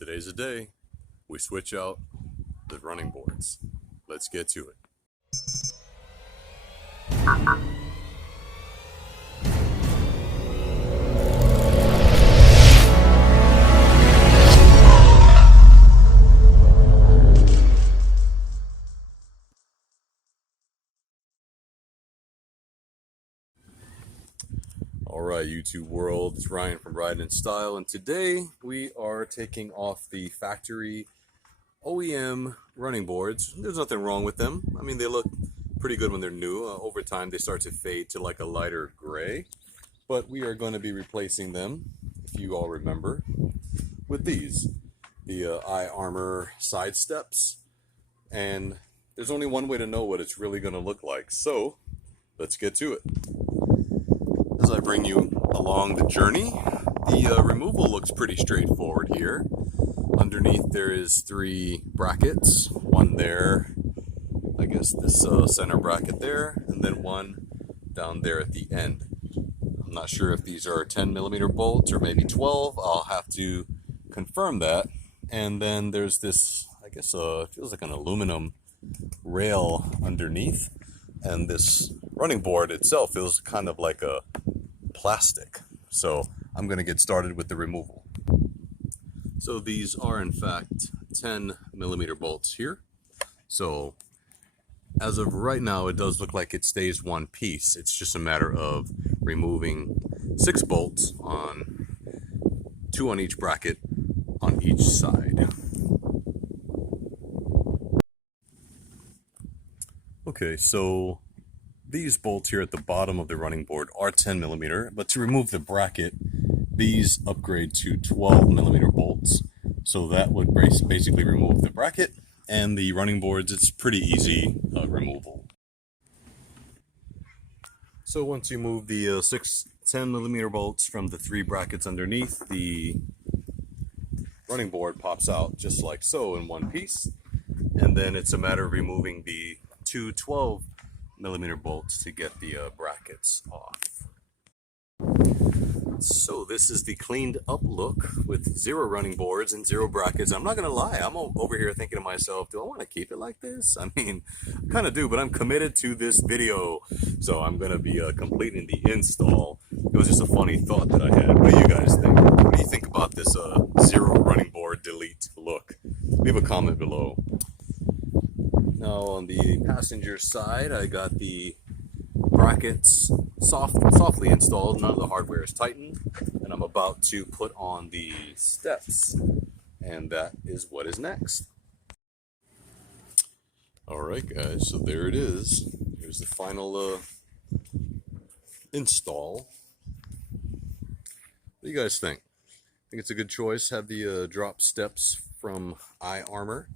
Today's the day we switch out the running boards. Let's get to it. Alright, YouTube world, it's Ryan from Riding in Style, and today we are taking off the factory OEM running boards. There's nothing wrong with them. I mean, they look pretty good when they're new. Over time, they start to fade to like a lighter gray, but we are going to be replacing them, if you all remember, with these, the iArmor side steps. And there's only one way to know what it's really going to look like, so let's get to it. As I bring you along the journey, the removal looks pretty straightforward here. Underneath there is 3 brackets, one there, I guess this center bracket there, and then one down there at the end. I'm not sure if these are 10mm bolts or maybe 12. I'll have to confirm that. And then there's this, I guess it feels like an aluminum rail underneath, and this running board itself feels kind of like a plastic. So I'm going to get started with the removal. So these are in fact 10mm bolts here. So as of right now, it does look like it stays one piece. It's just a matter of removing 6 bolts, 2 on each bracket on each side. Okay, so these bolts here at the bottom of the running board are 10mm, but to remove the bracket, these upgrade to 12mm bolts. So that would basically remove the bracket and the running boards. It's pretty easy removal. So once you move the 6 10mm bolts from the 3 brackets underneath, the running board pops out just like so in one piece. And then it's a matter of removing the 2 12mm bolts to get the brackets off. So this is the cleaned up look with 0 running boards and 0 brackets. I'm not gonna lie, I'm over here thinking to myself, do I want to keep it like this? I mean, I kind of do, but I'm committed to this video, so I'm gonna be completing the install. It was just a funny thought that I had. What do you guys think? What do you think about this 0 running board delete look? Leave a comment below. Now on the passenger side, I got the brackets softly installed. None of the hardware is tightened, and I'm about to put on the steps, and that is what is next. Alright guys, so there it is. Here's the final install. What do you guys think? Think it's a good choice? Have the drop steps from iArmor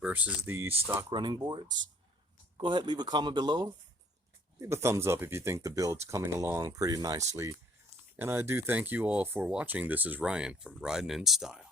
versus the stock running boards? Go ahead, leave a comment below. Leave a thumbs up if you think the build's coming along pretty nicely. And I do thank you all for watching. This is Ryan from Riding in Style.